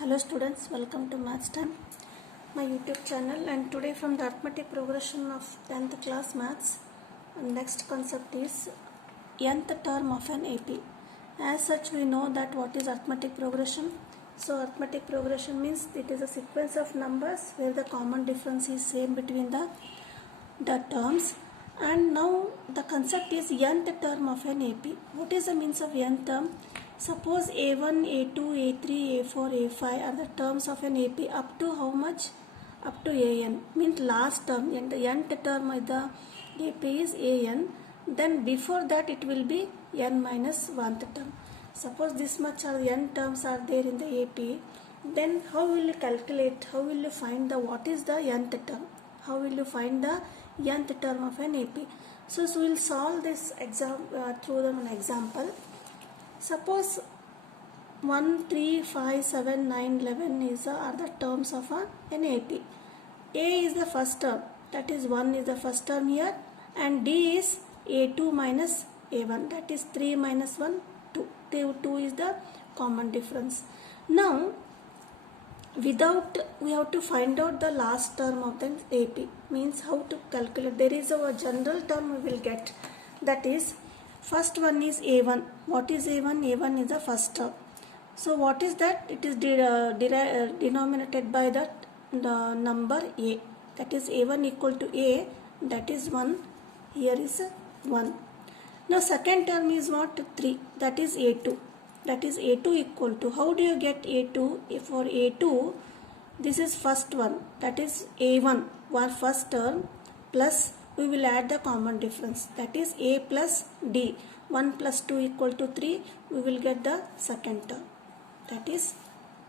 Hello students, welcome to Maths Time, my YouTube channel, and today from the arithmetic progression of 10th class Maths, next concept is nth term of an AP. As such, we know that what is arithmetic progression. So arithmetic progression means it is a sequence of numbers where the common difference is same between the terms. And now the concept is nth term of an AP. What is the means of nth term? Suppose A1, A2, A3, A4, A5 are the terms of an AP up to how much? Up to AN. Means last term, and the nth term of the AP is AN. Then before that it will be n minus 1th term. Suppose this much are n terms are there in the AP. Then how will you calculate? How will you find the what is the nth term? How will you find the nth term of an AP? So we will solve this through an example. Suppose 1, 3, 5, 7, 9, 11 are the terms of an AP. A is the first term, that is 1 is the first term here, and D is A2 minus A1, that is 3 minus 1, 2. 2 is the common difference. Now, we have to find out the last term of the AP. Means how to calculate. There is a general term we will get, that is first one is A1. What is A1? A1 is the first term. So what is that? It is denominated by the number A. That is A1 equal to A. That is 1. Here is 1. Now second term is what? 3. That is A2. That is A2 equal to, how do you get A2? For A2, this is first one. That is A1, one first term, plus we will add the common difference, that is A plus D. 1 plus 2 equal to 3. We will get the second term, that is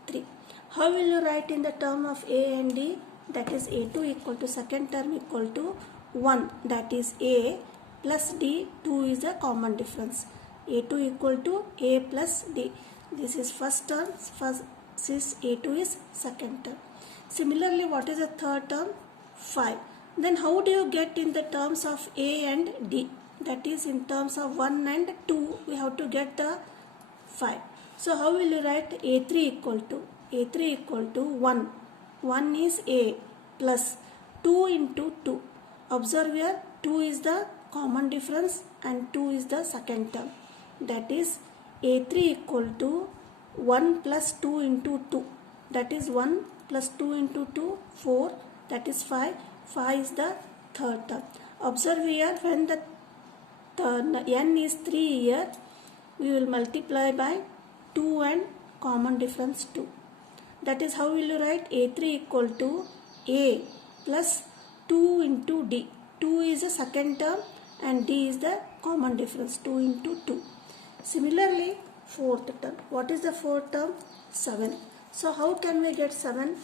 3. How will you write in the term of A and D? That is A2 equal to second term equal to 1, that is A plus D. 2 is the common difference. A2 equal to A plus D. This is first term, this A2 is second term. Similarly, what is the third term? 5. Then how do you get in the terms of A and D? That is in terms of 1 and 2, we have to get the 5. So how will you write? A3 equal to 1. 1 is A plus 2 into 2. Observe here, 2 is the common difference and 2 is the second term. That is A3 equal to 1 plus 2 into 2. That is 1 plus 2 into 2, 4. That is 5. 5 is the third term. Observe here, when the n is 3 here, we will multiply by 2 and common difference 2. That is how will you write? A3 equal to A plus 2 into D. 2 is the second term and D is the common difference, 2 into 2. Similarly, fourth term. What is the fourth term? 7. So how can we get 7?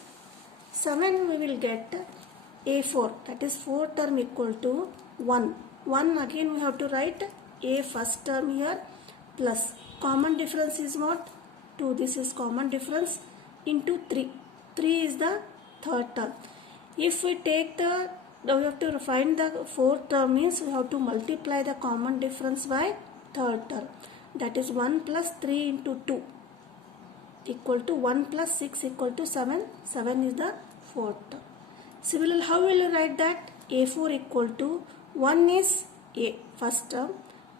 7 we will get A4, that is fourth term equal to 1. 1 again we have to write A first term here plus common difference is what? 2. This is common difference into 3. 3 is the third term. If we take we have to find the fourth term, means we have to multiply the common difference by third term. That is 1 plus 3 into 2 equal to 1 plus 6 equal to 7. 7 is the fourth term. Similarly, how will you write that? A4 equal to 1 is A first term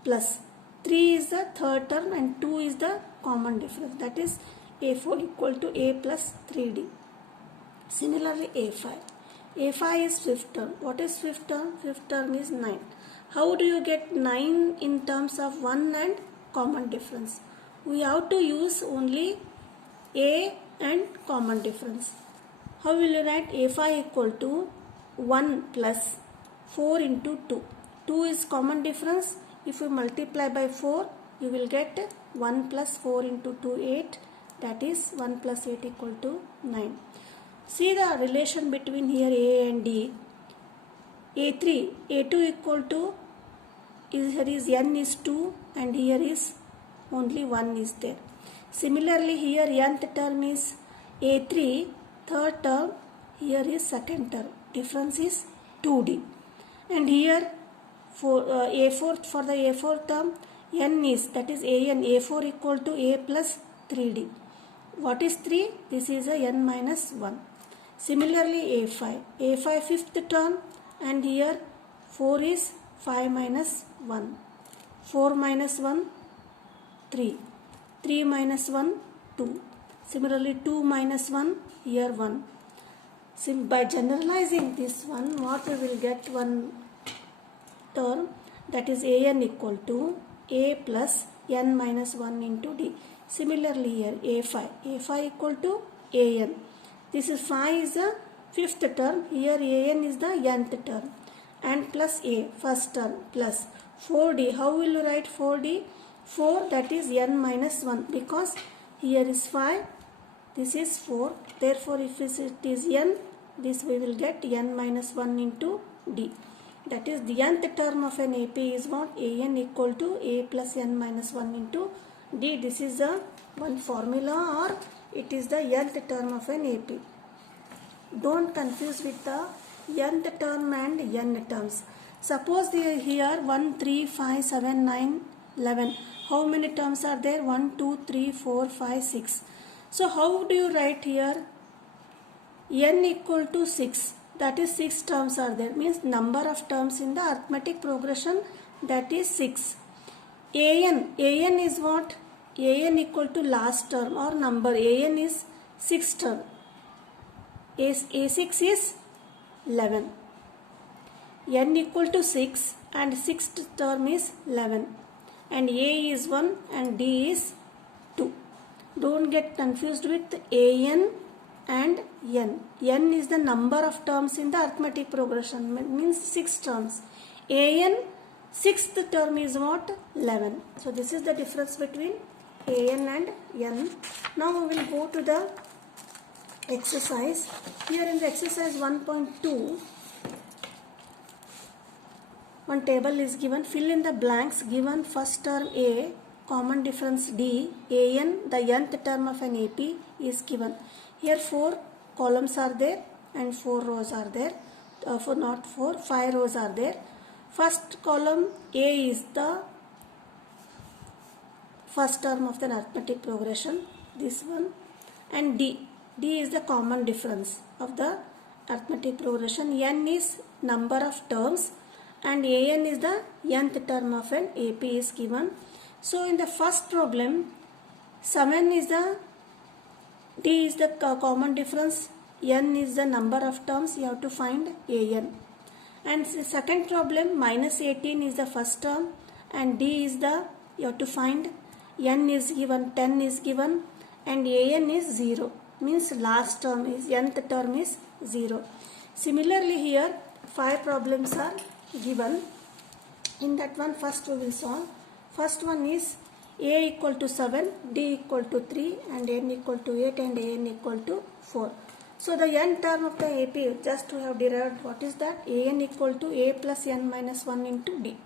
plus 3 is the third term and 2 is the common difference. That is A4 equal to A plus 3D. Similarly, A5. A5 is fifth term. What is fifth term? Fifth term is 9. How do you get 9 in terms of 1 and common difference? We have to use only A and common difference. How will you write? A5 equal to 1 plus 4 into 2. 2 is common difference. If you multiply by 4, you will get 1 plus 4 into 2, 8. That is 1 plus 8 equal to 9. See the relation between here A and D. A3, A2 equal to, here is n is 2 and here is only 1 is there. Similarly, here nth term is A3, third term, here is second term. Difference is 2D. And here for A4, for the A4 term, n is, that is AN, A4 equal to A plus 3D. What is 3? This is a n minus 1. Similarly a5. a5 fifth term, and here 4 is 5 minus 1. 4 minus 1, 3. 3 minus 1, 2. Similarly 2 minus 1, here 1. By generalizing this one, what we will get one term, that is an equal to a plus n minus 1 into d. Similarly here a5 equal to an. This is 5 is the fifth term, here an is the nth term, and plus a first term plus 4d. How will you write 4d? 4, that is n minus 1, because here is 5, this is 4, therefore if it is n, this we will get n minus 1 into d. That is the nth term of an AP is what? an equal to a plus n minus 1 into d. This is the one formula, or it is the nth term of an AP. Don't confuse with the nth term and n terms. Suppose here 1, 3, 5, 7, 9, 11. How many terms are there? 1, 2, 3, 4, 5, 6. So how do you write here? N equal to 6. That is 6 terms are there. Means number of terms in the arithmetic progression, that is 6. an is what? An equal to last term or number. An is 6 term. A6 is 11. N equal to 6 and 6th term is 11. And A is 1 and D is 2. Don't get confused with an and n. N is the number of terms in the arithmetic progression, means 6 terms. An 6th term is what? 11. So this is the difference between an and n. Now we will go to the exercise. Here in the exercise 1.2, one table is given. Fill in the blanks given first term A, common difference D, an, the nth term of an AP is given. Here 4 columns are there and 4 rows are there. 5 rows are there. First column A is the first term of the arithmetic progression, this one, and D is the common difference of the arithmetic progression. N is number of terms and an is the nth term of an AP is given. So in the first problem, 7 is the D is the common difference, n is the number of terms, you have to find an. And the second problem, minus 18 is the first term and D is the, you have to find, n is given, 10 is given, and an is 0, means last term is, nth term is 0. Similarly here 5 problems are given. In that one first we will solve. First one is A equal to 7, D equal to 3 and n equal to 8 and an equal to 4. So the n term of the AP, just we have derived what is that? An equal to a plus n minus 1 into d.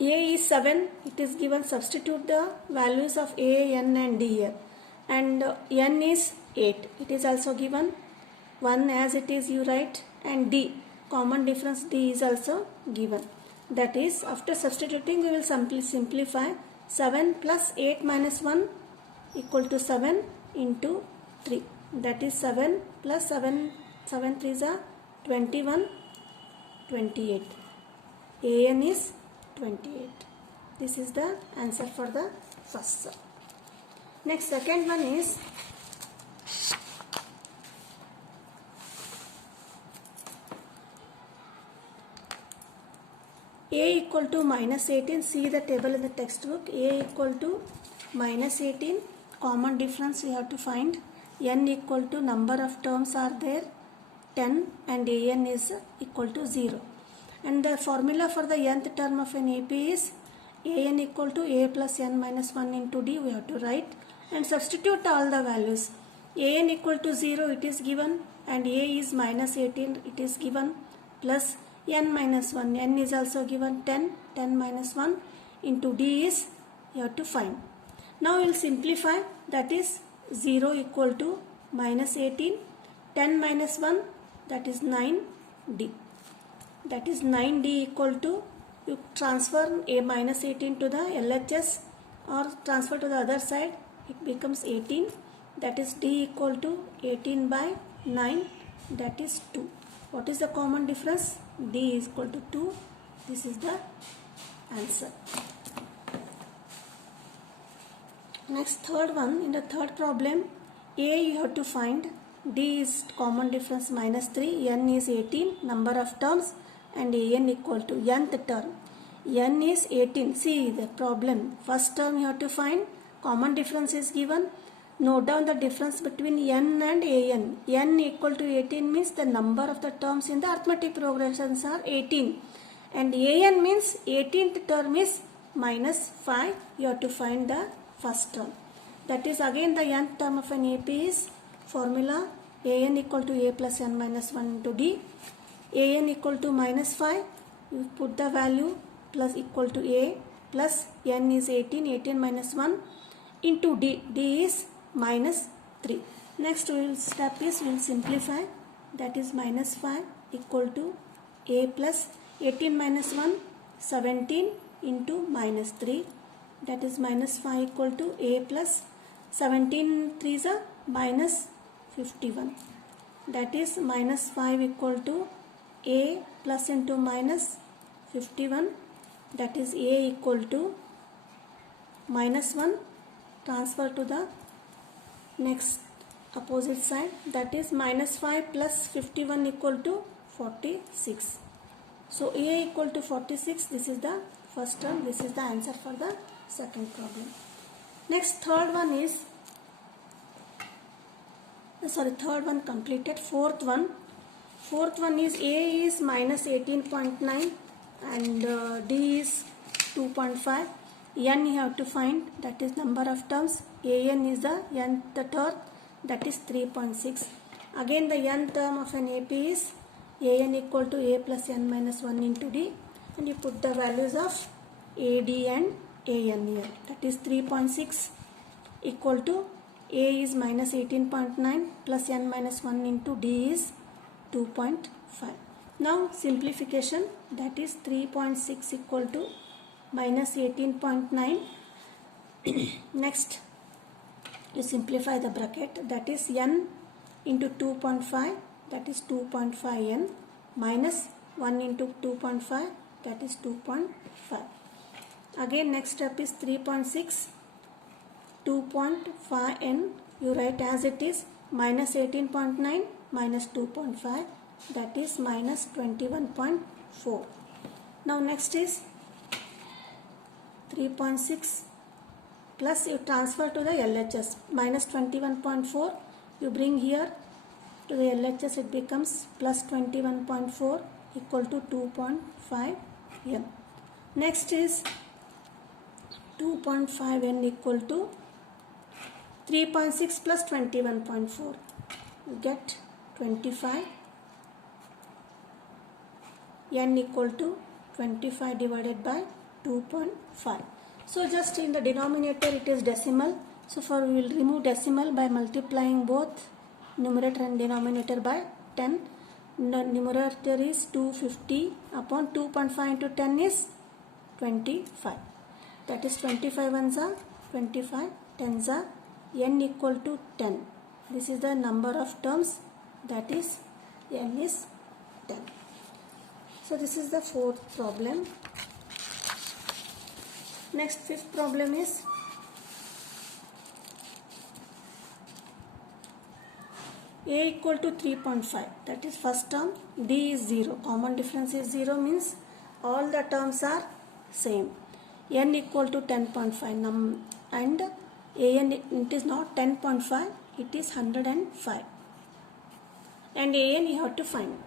A is 7, it is given, substitute the values of a, n and d here. And n is 8, it is also given. 1 as it is you write, and d, common difference d is also given. That is, after substituting we will simplify. 7 plus 8 minus 1 equal to 7 into 3. That is 7 plus 7 3s are 21, 28. An is 28. This is the answer for the first sum. Next, second one is A equal to minus 18. See the table in the textbook. A equal to minus 18. Common difference we have to find. N equal to number of terms are there 10 and an is equal to 0. And the formula for the nth term of an AP is an equal to a plus n minus 1 into d. We have to write and substitute all the values. An equal to 0 it is given, and a is minus 18 it is given, plus n minus 1, n is also given 10, 10 minus 1 into d is you have to find. Now we will simplify, that is 0 equal to minus 18, 10 minus 1, that is 9d. That is 9d equal to, you transfer a minus 18 to the LHS or transfer to the other side, it becomes 18, that is D equal to 18 by 9, that is 2. What is the common difference? D is equal to 2. This is the answer. Next, third one, in the third problem, A you have to find, D is common difference minus 3, N is 18, number of terms, and An equal to nth term. N is 18. See the problem. First term you have to find, common difference is given. Note down the difference between N and An. N equal to 18 means the number of the terms in the arithmetic progressions are 18. And An means 18th term is minus 5. You have to find the first term. That is again the nth term of an AP is formula An equal to A plus N minus 1 into D. An equal to minus 5. You put the value plus equal to A plus N is 18. 18 minus 1 into D. D is minus 3. Next step is we will simplify. That is minus 5 equal to A plus 18 minus 1 17 into minus 3. That is minus 5 equal to A plus 17 3 is a minus 51. That is minus 5 equal to A plus into minus 51. That is A equal to minus 1. Transfer to the next opposite side. That is minus 5 plus 51 equal to 46. So A equal to 46. This is the first term. This is the answer for the second problem. Next, third one is, third one completed. Fourth one is A is minus 18.9 and D is 2.5. N you have to find, that is number of terms. An is the nth term, that is 3.6. Again the nth term of an AP is An equal to A plus N minus 1 into D, and you put the values of AD and An here. That is 3.6 equal to A is minus 18.9 plus N minus 1 into D is 2.5. Now simplification, that is 3.6 equal to minus 18.9. Next you simplify the bracket, that is N into 2.5, that is 2.5N minus 1 into 2.5, that is 2.5. Again next step is 3.6, 2.5N, you write as it is, minus 18.9 minus 2.5, that is minus 21.4. Now next is 3.6 plus you transfer to the LHS, minus 21.4 you bring here to the LHS, it becomes plus 21.4 equal to 2.5N. Next is 2.5N equal to 3.6 plus 21.4, you get 25. N equal to 25 divided by 2.5. So just in the denominator it is decimal. So for we will remove decimal by multiplying both numerator and denominator by 10. The numerator is 250 upon 2.5 into 10 is 25. That is 25 ones are 25, 10s are N equal to 10. This is the number of terms, that is N is 10. So this is the fourth problem. Next, fifth problem is A equal to 3.5, that is first term. D is 0, common difference is 0 means all the terms are same. N equal to 10.5 and An it is not 10.5, it is 105. And An you have to find.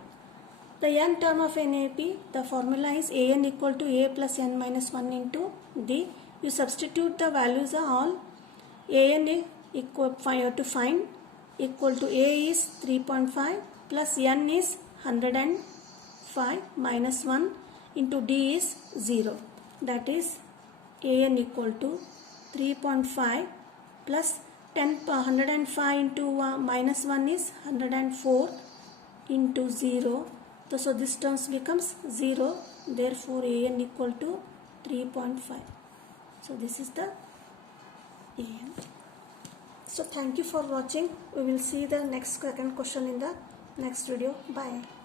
The n term of an AP, the formula is An equal to A plus N minus 1 into D. You substitute the values are all. An equal, you have to find, equal to A is 3.5 plus N is 105 minus 1 into D is 0. That is An equal to 3.5 plus 105 into minus 1 is 104 into 0. So this terms becomes 0. Therefore An equal to 3.5. So this is the An. So thank you for watching. We will see the next second question in the next video. Bye.